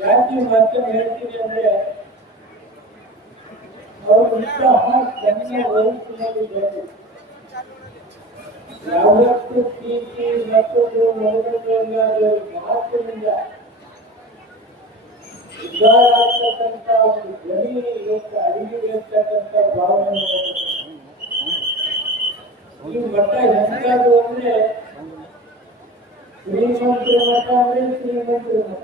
ಯಾಕೆ ಈ ಮಾತನ್ನು ಹೇಳ್ತೀನಿ ಅಂದ್ರೆ ಅವರು ಇಂತಹ ಸಣ್ಣ ವಯಸ್ಸಿನಲ್ಲಿ ಬಂದು ಯಾವತ್ತು ಪ್ರೀತಿ ಮತ್ತೊಂದು ಮಗನಲ್ಲಾದ ಮಾತಿನಿಂದ ಉದ್ಧಾರ ಆಗ್ತಕ್ಕಂಥ ಒಂದು ಧ್ವನಿ ಇವತ್ತು ಅಡಿಗೆ ಇರ್ತಕ್ಕಂಥ ಭಾವನೆ ಈ ಮಠ ಎಂತಾದ್ರು ಅಂದ್ರೆ ಶ್ರೀಮಂತರ ಮಠ ಅಂದ್ರೆ ಶ್ರೀಮಂತರ ಮಠ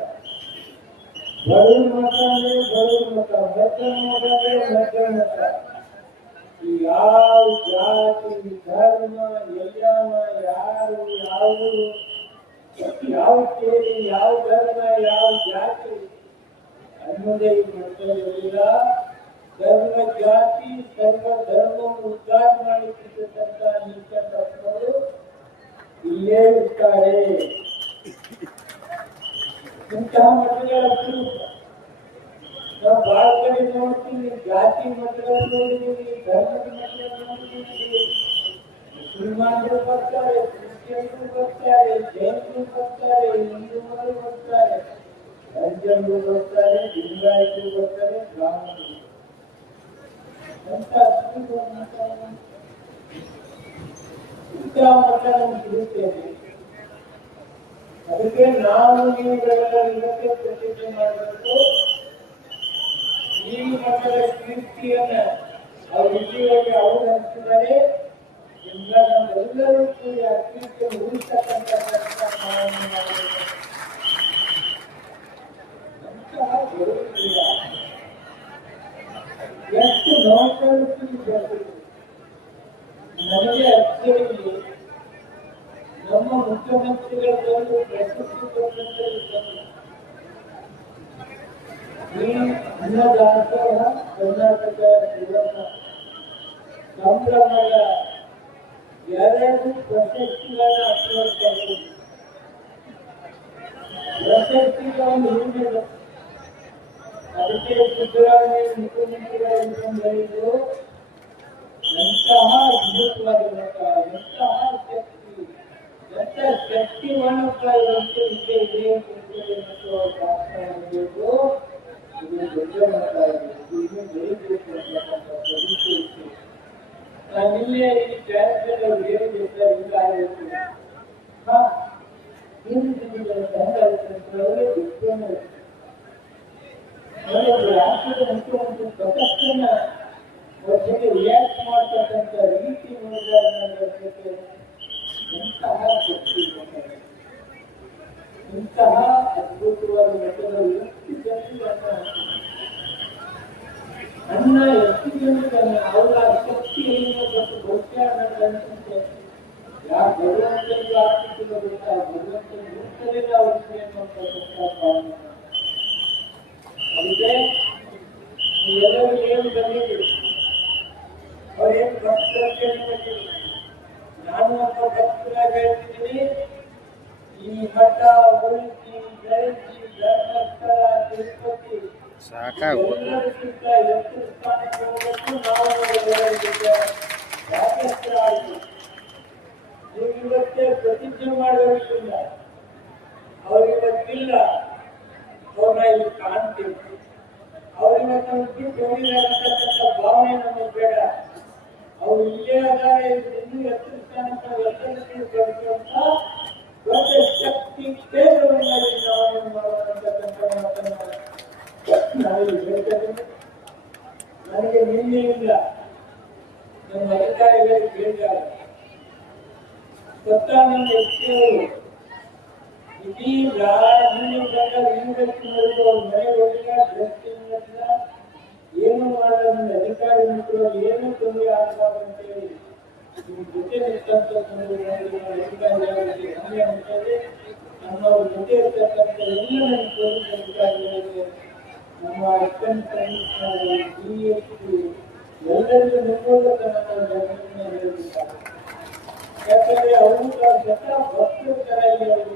ಬಡವ್ರ ಮಠ ಅಂದ್ರೆ ಬಡವ್ರ ಮಠ ಮಕ್ಕಳ ಮಠ ಅಂದ್ರೆ ಮಕ್ಕಳ ಮಠ ಈ ಯಾವ ಜಾತಿ ಧರ್ಮ ಎಲ್ಲಾಮ ಯಾರು ಯಾವ ಯಾವ ಕೇಳಿ ಯಾವ ಧರ್ಮ ಯಾವ ಜಾತಿ ಅನ್ನೋದೇ ಈ ಮಠದಲ್ಲಿಲ್ಲ ಧರ್ಮ ಜಾತಿ ಸರ್ವ ಧರ್ಮವನ್ನು ಉದ್ಧಾರ ಮಾಡಿರ್ತಕ್ಕಂಥ ನಿತ್ಯವರು ಇಲ್ಲೇ ಇರ್ತಾರೆ ಇಂತಹ ಮಠಗಳ ಅಪರೂಪ. ನಾವು ಬಹಳ ಕಡೆ ನೋಡ್ತೀವಿ ಜಾತಿ ಮಟ್ಟಗಳ ನೋಡಿದೀವಿ ಧರ್ಮದ ಮಟ್ಟಗಳ ನೋಡಿದೀವಿ ಮುಸಲ್ಮಾನರು ಬರ್ತಾರೆ ಕ್ರಿಶ್ಚಿಯನ್ರು ಬರ್ತಾರೆ ಜೈನರು ಬರ್ತಾರೆ ಹಿಂದೂಗಳು ಬರ್ತಾರೆ ಹರಿಜನರು ಬರ್ತಾರೆ ಲಿಂಗಾಯತರು ಬರ್ತಾರೆ ಬ್ರಾಹ್ಮಣರು ಅಂತ ಅದ್ಭುತವಾದ ಮಠವನ್ನು ಇಂತಹ ಮಠ ನಮ್ಗೆ ಸಿಗುತ್ತೇನೆ ಅದಕ್ಕೆ ನಾವು ನೀವುಗಳೆಲ್ಲ ಇದಕ್ಕೆ ಪ್ರತಿಜ್ಞೆ ಮಾಡಬೇಕು. ಈ ಮಕ್ಕಳ ಕೀರ್ತಿಯನ್ನ ಅವರು ಇಲ್ಲಿವರೆಗೆ ಅವರು ಹಂಚಿದ್ದಾರೆ ಈಗ ನಮ್ಮೆಲ್ಲರೂ ಕೂಡ ಆ ಕೀರ್ತಿಯನ್ನು ಉಳಿಸ್ತಕ್ಕಂಥ ನಾವು ಮಾಡಬೇಕು. ಎಷ್ಟು ನೋಡ್ಕೊಳ್ಳುತ್ತೀವಿ ಅನ್ನದಾಸೋಹ ಕರ್ನಾಟಕ ಸುವರ್ಣ ಸಂಭ್ರಮದ ಎರಡು ಪ್ರಶಸ್ತಿಗಳನ್ನ ಅಪ್ಲೋಡ್ ಪ್ರಶಸ್ತಿಗಳನ್ನು ಹಿಡಿದಿದೆ ಅದಕ್ಕೆ ಸಿದ್ದರಾಮಯ್ಯ ಮುಖ್ಯಮಂತ್ರಿಗಳು ಅಂತ ಹೇಳಿದ್ರು ಎಂತಹ ಅದ್ಭುತವಾಗಿರುವಂತ ಎಂತಹ ಶಕ್ತಿ ಎಂತ ಶಕ್ತಿವಾನಪ್ಪ ಇವತ್ತು ಇದ್ದೇ ಇದೆ ಅಂತೇಳಿ ಮತ್ತು ಅವ್ರು ಭಾಷಣ ಮಾಡಬೇಕು ನಾನಿಲ್ಲೇ ಈ ಕ್ಯಾರೆಕ್ಟರ್ ಅವ್ರು ಏನು ಹೇಳ್ತಾರೆ ಹಿಂಗ ಆಗಿರ್ತದೆ ಹಾ ಹಿಂದೆ ದಿನಗಳ ತಂಡವರೇ ದುಡ್ಡು ರಾಷ್ಟ್ರದ ಮುಖ್ಯಮಂತ್ರಿ यार भगवान के लिए आपकी किलो बेटा भगवान के मुक्त करेगा और उसमें कम कर सकता है। पालन समझे ये लोग नियम करेंगे और एक भक्त के लिए ध्यान का भक्त रह गए जितने हटा उल्टी जयती धर्मस्थला तिरुपति साका ಇಲ್ಲ. ಅವ್ರನ್ನ ಇಲ್ಲಿ ಕಾಣ್ತೀವಿ. ಅವ್ರನ್ನ ತಮ್ಮ ಬಿಟ್ಟು ಹೋಗಿದ್ದಾರೆ ಭಾವನೆ ನಮಗೆ ಬೇಡ. ಅವ್ರು ಇಲ್ಲೇ ಅದಾರೆ ಇನ್ನೂ ಎತ್ತರಿಸ್ತಾನಂತ ಎತ್ತರಿಸಿ ಬರುವಂತ ದೊಡ್ಡ ಶಕ್ತಿ ಕೇಂದ್ರವನ್ನ ನಾವು ಮಾಡತಕ್ಕಂಥ ಮಾತನ್ನು ನಾವಿಲ್ಲಿ ಹೇಳ್ತೇವೆ ನನಗೆ ನಿನ್ನೆ ಇಲ್ಲ. ನಮ್ಮ ಅಧಿಕಾರಿಗಳಿಗೆ ಹೇಳಿದ್ದಾರೆ. ಸತ್ತಾನಂದ ಎಷ್ಟೇ ಇಡೀ ಯೂನಿವರ್ಸಿಟಿ ಮಾಡಿದ್ರು ಅವ್ರ ಮನೆಗೆ ಹೋಗಿಲ್ಲ ಡ್ರೆಸ್ಸಿಂಗ್ ಏನು ಮಾಡಲ್ಲ ಅಧಿಕಾರಿ ಮಿತ್ರರು ಏನು ತೊಂದರೆ ಆಗಬಾರ್ದು ಅಂತ ಹೇಳಿ ನಿಮ್ಮ ಜೊತೆ ತೊಂದರೆ ಅಧಿಕಾರಿಗಳಿಗೆ ನಮ್ಮವ್ರ ಜೊತೆ ಇರ್ತಕ್ಕಂಥ ಎಲ್ಲ ನನ್ನ ಪೊಲೀಸ್ ಅಧಿಕಾರಿಗಳಿಗೆ ನಮ್ಮ assistant commissioner D S P ಎಲ್ಲರಿಗೂ ನಮ್ಮ ಜಗತ್ತಿನ ಹೇಳ್ಬೇಕಾಗುತ್ತೆ ಯಾಕಂದ್ರೆ ಅವರು ಭಕ್ತರ ತರ ಇಲ್ಲಿ ಅವರು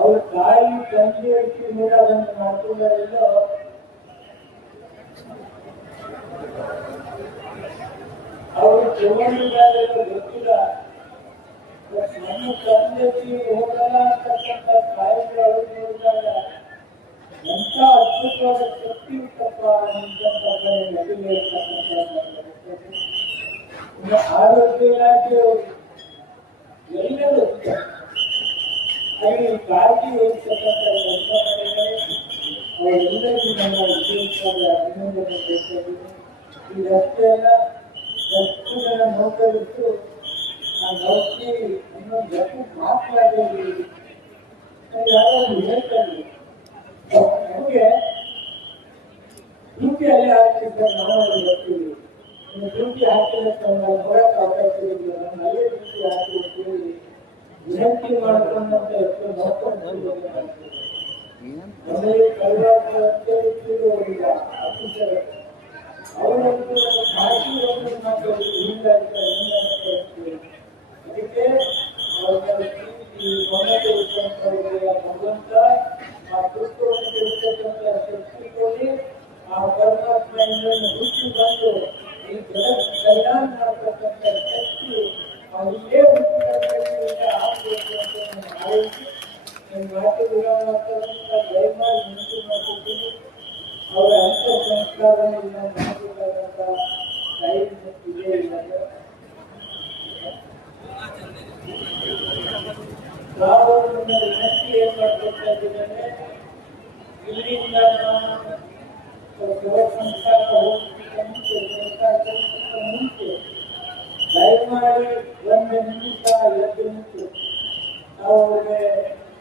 ಅವ್ರ ತಾಯಿ ತಂದೆ ಇಟ್ಟು ನೋಡೋದನ್ನು ಮಾಡ್ಕೊಂಡಾರೆಲ್ಲೋ ಅವರು ತಗೊಂಡಿದ್ದಾರೆ ಗೊತ್ತಿಲ್ಲ ಬಟ್ ನನ್ನ ತಂದೆಗೆ ಹೋಗಲ್ಲ ಅಂತಕ್ಕಂಥ ತಾಯಿಗೆ ಅವರು ನೋಡಿದಾಗ ಎಂತ ಅದ್ಭುತವಾದ ಶಕ್ತಿ ಇತ್ತಪ್ಪ ಅಂತಕ್ಕಂಥ ನದಿಗೆ ಇರ್ತಕ್ಕಂಥ ಇನ್ನು ಆರೋಗ್ಯ ಇಲಾಖೆಯವರು ಅವರು ಕಾಳಜಿ ವಹಿಸತಕ್ಕಂಥ ಅವರೆಲ್ಲರಿಗೂ ನಮ್ಮ ಉದ್ಯೋಗದ ಅಭಿನಂದನೆ ಬೇಕಿದ್ದೀನಿ ಈ ರಸ್ತೆಯನ್ನ ಎಷ್ಟು ಜನ ಆ ನೌಕರಿ ಇನ್ನೊಂದು ಜನ ಮಾತನಾಡೋದು ಯಾರಾದ್ರೂ ಹೇಳ್ತಾರೆ. ನಮಗೆ ಅಲ್ಲಿ ಹಾಕಿದ್ರೆ ನಾವು ಬರ್ತೀವಿ. ದುಡ್ಡು ಹಾಕಿದ್ರೆ ನಾವು ನೋಡಕ್ಕೆ ಇಲ್ಲ ನಾನು ಆ ಕೃತ್ಯವನ್ನು ಇರ್ತಕ್ಕಂಥ ಶಕ್ತಿ ಕೊಡಿ ಆ ಪರಮಾತ್ಮೆಯನ್ನು ಹುಟ್ಟಿ ಬಂದು ಈ ಜಗತ್ ಕಲ್ಯಾಣ ಮಾಡತಕ್ಕಂಥ ಶಕ್ತಿ ಅವರಿಗೆ ನಿಮ್ಮ ವಿನಂತಿ ಏನ್ ಮಾಡ್ಕೊಳ್ತಾ ಇದ್ದೀವಿ ಇಲ್ಲಿಂದ ಸಂಸ್ಕಾರ ಹೋಗ್ಲಿಕ್ಕೆ ಮುಂಚೆ, ದಯಮಾಡಿ ಒಂದು ನಿಮಿಷ ಎದ್ದು ನಿಂತು, ನಾವು ಅವ್ರಿಗೆ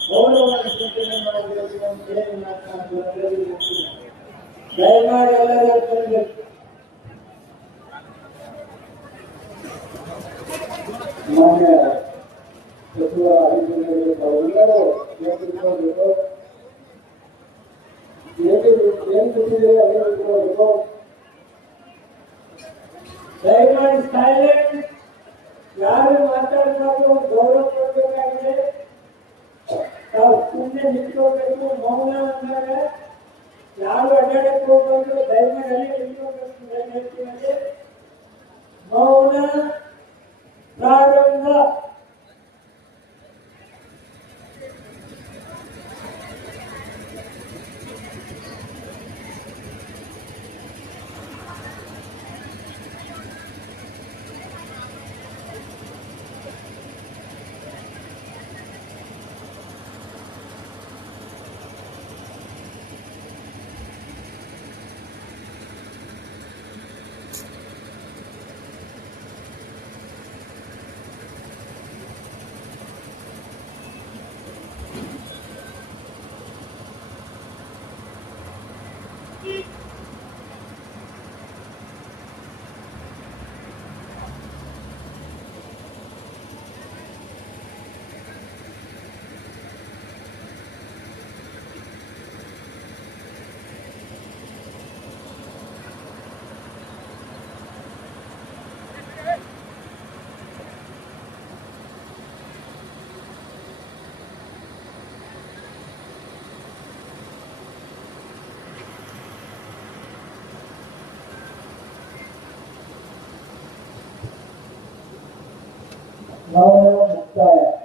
ಗೌರವವನ್ನು ಸೂಚನೆ ಮಾಡಬೇಕು ಅಂತ ಹೇಳಿ. ದಯಮಾಡಿ ಎಲ್ಲರೂ ಮಾನ್ಯ ಸಚಿವ ತಾವೆಲ್ಲರೂ ನೇತೃತ್ವಬೇಕು ಏನು ಗೊತ್ತಿದೆ ಅದೇ ಗೊತ್ತಿರಬೇಕು ದಯಮಾಡಿ ಸೈಲೆಂಟ್ ಯಾರು ಗೌರವ ಮೌನ ಯಾರು ಮೌನ, ಪ್ರಾರಂಭ. não é